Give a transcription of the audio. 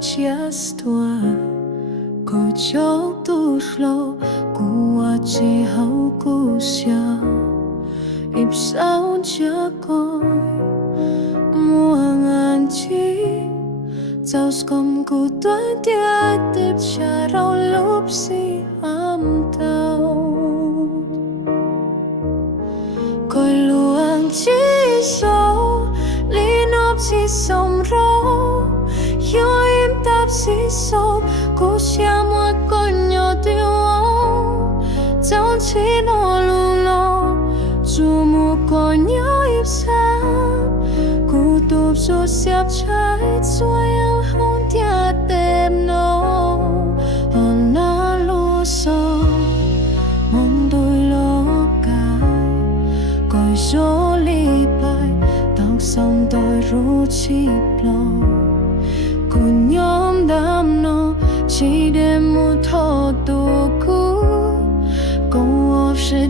чувства, кое-что дошло, кое-что хауся, и псаун чакой, муанганти, зауском кутой диадеп чарау лупси амтау, кой луang chi so, linop si somro. Yo im tap si so, cô siamo cogno dio, chẳng chỉ nó lu lo, dù mu cogno im sa, cô tụp so xếp trái xoay ang hôn tia tem no, ona lu so, mong đôi lo cài, coi gió li bay, tao xong đôi ru chip lo. Cùng nhóm đam nó chỉ để một thọ tu cũ, cùng ốp sẽ